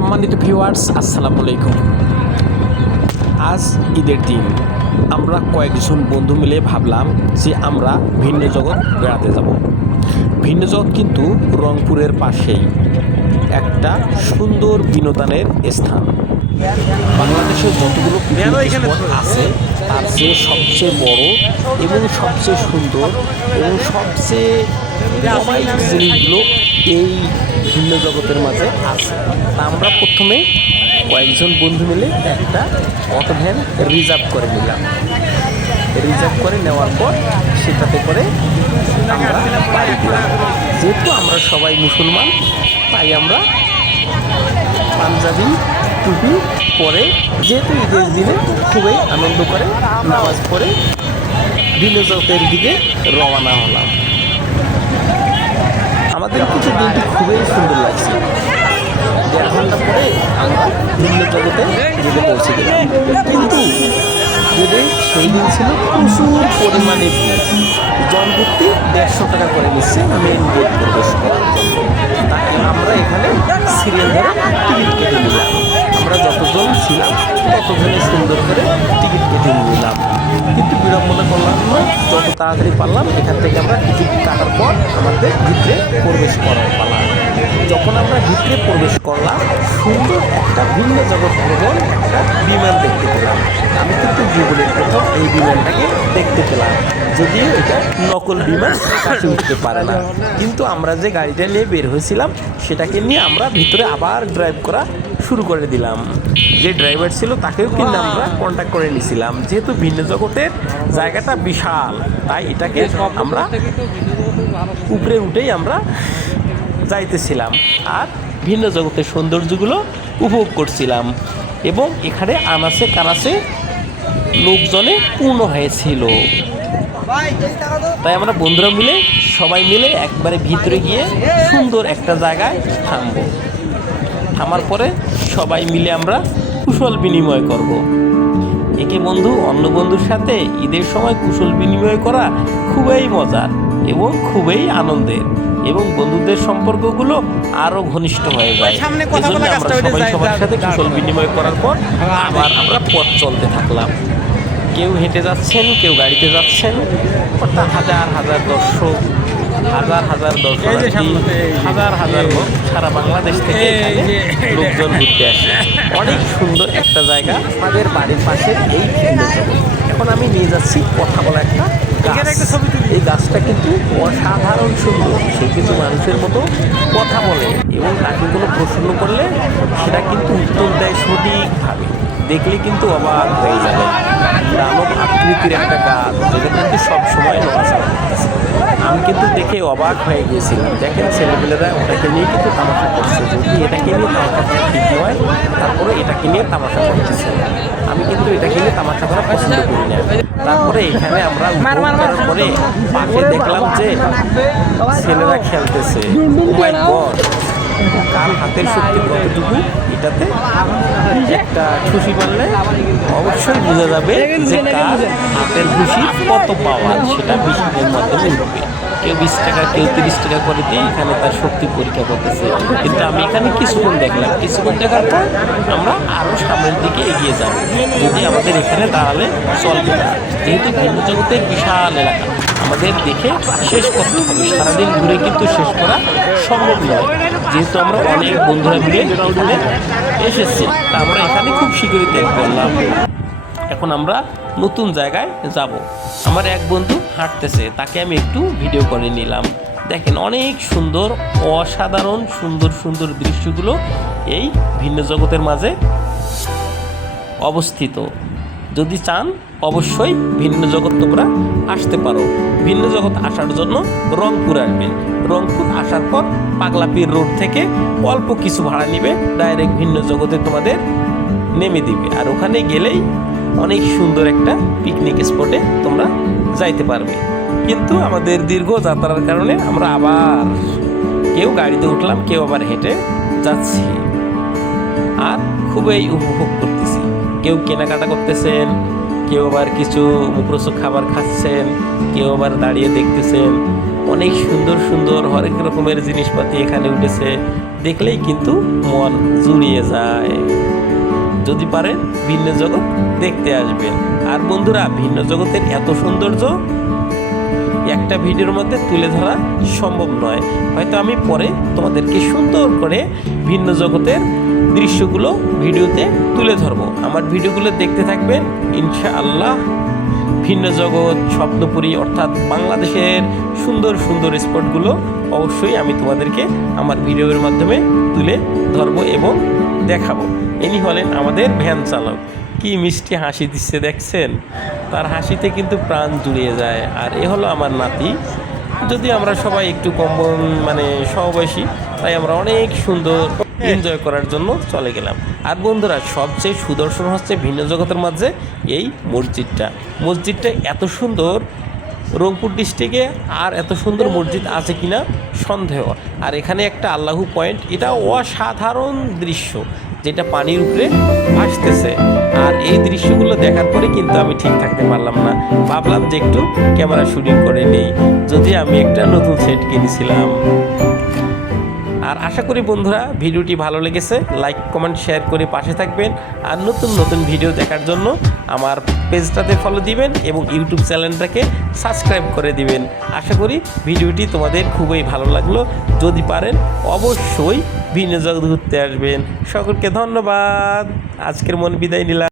সম্মানিত ভিউয়ার্স, আসসালামু আলাইকুম। আজ ঈদের দিন আমরা কয়েকজন বন্ধু মিলে ভাবলাম যে আমরা ভিন্ন জগৎ বেড়াতে যাব। ভিন্ন জগৎ কিন্তু রংপুরের পাশেই একটা সুন্দর বিনোদনের স্থান। বাংলাদেশের যতগুলো পিকনিক স্পট আছে তার চেয়ে সবচেয়ে বড় এবং সবচেয়ে সুন্দর এবং সবচেয়ে অমায়িক জিনিসগুলো এই ভিন্ন জগতের মাঝে আছে। তা আমরা প্রথমে কয়েকজন বন্ধু মিলে একটা অটো ভ্যান রিজার্ভ করে নিলাম। রিজার্ভ করে নেওয়ার পর সেটাতে করে আমরা বাড়ি গেলাম। যেহেতু আমরা সবাই মুসলমান, তাই আমরা পাঞ্জাবি টুপি পরে, যেহেতু ঈদের দিনে খুবই আনন্দ করে নামাজ পড়ে ভিন্ন জগতের দিকে রওনা হলাম। আমাদের কিছু দিনটি খুবই সুন্দর লাগছে। 1.5 ঘন্টা পরে আমরা ভিন্ন জগতে যেতে পৌঁছে গেলাম। কিন্তু যেদিন সেই দিন ছিল প্রচুর পরিমাণে ভিড়। জনপ্রতি 150 টাকা করে নিচ্ছে মেন গেট প্রবেশ করার জন্য। তাই আমরা এখানে সিরিয়াল ধরে টিকিট কেটে নিলাম। আমরা যতজন ছিলাম ততজনে সুন্দর করে টিকিট কেটে নিলাম। কিন্তু বিড়ম্বনা করলাম না, যত তাড়াতাড়ি পারলাম এখান থেকে আমরা টিকিট কাটার পর আমাদের ভিতরে প্রবেশ করার পালা। যখন আমরা ভিতরে প্রবেশ করলাম, সুন্দর একটা ভিন্ন জগৎ ভ্রমণ একটা বিমান দেখতে পেলাম। আমি কিন্তু জীবনের প্রথম এই বিমানটাকে দেখতে পেলাম, যদিও এটা নকল বিমান, কাছে উঠতে পারে না। কিন্তু আমরা যে গাড়িটা নিয়ে বের হয়েছিলাম সেটাকে নিয়ে আমরা ভিতরে আবার ড্রাইভ করা শুরু করে দিলাম। যে ড্রাইভার ছিল তাকেও কিন্তু আমরা কন্ট্যাক্ট করে নিয়েছিলাম। যেহেতু ভিন্ন জগতের জায়গাটা বিশাল, তাই এটাকে আমরা উপরে উঠেই আমরা যাইতেছিলাম আর ভিন্ন জগতের সৌন্দর্যগুলো উপভোগ করছিলাম। এবং এখানে আনাচে কানাচে লোকজনে পূর্ণ হয়েছিল। তাই আমরা বন্ধুরা মিলে সবাই মিলে একবারে ভিতরে গিয়ে সুন্দর একটা জায়গায় থামবো। থামার পরে সবাই মিলে আমরা কুশল বিনিময় করব। একে বন্ধু অন্য বন্ধুর সাথে ঈদের সময় কুশল বিনিময় করা খুবই মজার এবং খুবই আনন্দের, এবং বন্ধুদের সম্পর্কগুলো আরো ঘনিষ্ঠ হয়ে যায়। এজন্য আমরা সবাই সবার সাথে কুশল বিনিময় করার পর আবার আমরা পথ চলতে থাকলাম। কেউ হেঁটে যাচ্ছেন, কেউ গাড়িতে যাচ্ছেন। অর্থাৎ হাজার হাজার দর্শক, হাজার হাজার দর্শনার্থী, হাজার হাজার লোক সারা বাংলাদেশ থেকে লোকজন ঘুরতে আসে। অনেক সুন্দর একটা জায়গা আমাদের বাড়ির পাশের এই ভিন্ন জগৎ। এখন আমি নিয়ে যাচ্ছি কথা বলা একটা গাছ। এই গাছটা কিন্তু অসাধারণ সুন্দর। সে কিন্তু মানুষের মতো কথা বলে এবং তাকে কোনো প্রশ্ন করলে সেটা কিন্তু উত্তর দেয় সঠিকভাবে। দেখলে কিন্তু অবাক হয়ে যাবে। দানব আকৃতির একটা গাছ, যেটা কিন্তু সবসময় নড়াচড়া করতেছে। আমি কিন্তু দেখে অবাক হয়ে গিয়েছিলাম। দেখেন ছেলেপেলেরা ওটাকে নিয়ে কিন্তু তামাশা করছে। যদি এটাকে নিয়ে তামাশা করা ঠিক নয়, তারপরে এটাকে নিয়ে তামাশা করতেছে। আমি কিন্তু এটাকে নিয়ে তামাশা করা পছন্দ করি না। তারপরে এখানে আমরা করার পরে পাশে দেখলাম যে ছেলেরা খেলতেছে। ও মাই গড, কার হাতের শক্তি কতটুকু এটাতে একটা খুশি করলে অবশ্যই বোঝা যাবে যে কার হাতের খুশি কত পাওয়ার, সেটা বিস্কুটের মাধ্যমে উঠবে। কেউ 20 টাকা, কেউ 30 টাকা করে দিয়ে এখানে তার শক্তি পরীক্ষা করতেছে। কিন্তু আমি এখানে কিছুক্ষণ দেখলাম। কিছুক্ষণ দেখার পর আমরা আরও সামনের দিকে এগিয়ে যাব, যদি আমাদের এখানে দাঁড়ালে চলবে না। যেহেতু ভিন্ন জগতের বিশাল এলাকা, আমাদের দেখে শেষ করতে হবে। সারাদিন ঘুরে কিন্তু শেষ করা সম্ভব নয়। যেহেতু আমরা অনেক বন্ধুরা মিলে এখানে এসেছি, তা আমরা এখানে খুব শীঘ্রই ত্যাগ করলাম। এখন আমরা নতুন জায়গায় যাব। আমার এক বন্ধু হাঁটতেছে, তাকে আমি একটু ভিডিও করে নিলাম। দেখেন অনেক সুন্দর, অসাধারণ সুন্দর সুন্দর দৃশ্যগুলো এই ভিন্ন জগতের মাঝে অবস্থিত। যদি চান অবশ্যই ভিন্ন জগৎ তোমরা আসতে পারো। ভিন্ন জগৎ আসার জন্য রংপুর আসবেন। রংপুর আসার পর পাগলাপীর রোড থেকে অল্প কিছু ভাড়া নিবে, ডাইরেক্ট ভিন্ন জগতে তোমাদের নেমে দিবে। আর ওখানে গেলেই অনেক সুন্দর একটা পিকনিক স্পটে তোমরা যাইতে পারবে। কিন্তু আমাদের দীর্ঘ যাত্রার কারণে আমরা আবার কেউ গাড়িতে উঠলাম, কেউ আবার হেঁটে যাচ্ছি আর খুবই উপভোগ করতেছি। কেউ কেনাকাটা করতেছেন, কেউ আবার কিছু মুখরোচক খাবার খাচ্ছেন, কেউ আবার দাঁড়িয়ে দেখতেছেন। অনেক সুন্দর সুন্দর হরেক রকমের জিনিসপাতি এখানে উঠেছে, দেখলেই কিন্তু মন জুড়িয়ে যায়। যদি পারেন ভিন্ন জগৎ দেখতে আসবেন। আর বন্ধুরা, ভিন্ন জগতের এত সৌন্দর্য একটা ভিডিওর মধ্যে তুলে ধরা সম্ভব নয়। হয়তো আমি পরে তোমাদেরকে সুন্দর করে ভিন্ন জগতের দৃশ্যগুলো ভিডিওতে তুলে ধরবো। আমার ভিডিওগুলো দেখতে থাকবেন ইনশাআল্লাহ। ভিন্ন জগৎ, স্বপ্নপুরী অর্থাৎ বাংলাদেশের সুন্দর সুন্দর স্পটগুলো অবশ্যই আমি তোমাদেরকে আমার ভিডিওর মাধ্যমে তুলে ধরবো এবং দেখাবো। ইনি হলেন আমাদের ভ্যান চালক। কি মিষ্টি হাসি দিচ্ছে দেখছেন, তার হাসিতে কিন্তু প্রাণ জুড়িয়ে যায়। আর এ হলো আমার নাতি। যদি আমরা সবাই একটু কম মানে সমবয়সী, তাই আমরা অনেক সুন্দর এনজয় করার জন্য চলে গেলাম। আর বন্ধুরা, সবচেয়ে সুদর্শন হচ্ছে ভিন্ন জগতের মাঝে এই মসজিদটা এত সুন্দর। রংপুর ডিস্ট্রিক্টে আর এত সুন্দর মসজিদ আছে কিনা সন্দেহ। আর এখানে একটা আল্লাহু পয়েন্ট, এটা অসাধারণ দৃশ্য, যেটা পানির উপরে ভাসতেছে। আর এই দৃশ্যগুলো দেখার পরে কিন্তু আমি ঠিক থাকতে পারলাম না, ভাবলাম যে একটু ক্যামেরা শুটিং করে নেই, যদি আমি একটা নতুন সেট কিনেছিলাম। আর আশা করি বন্ধুরা ভিডিওটি ভালো লেগেছে। লাইক, কমেন্ট, শেয়ার করে পাশে থাকবেন। আর নতুন নতুন ভিডিও দেখার জন্য আমার পেজটাতে ফলো দিবেন এবং ইউটিউব চ্যানেলটাকে সাবস্ক্রাইব করে দিবেন। আশা করি ভিডিওটি তোমাদের খুবই ভালো লাগলো। যদি পারেন অবশ্যই ভিন্ন জগৎ ঘুরতে আসবেন। সকলকে ধন্যবাদ। আজকের মন বিদায় নিলাম।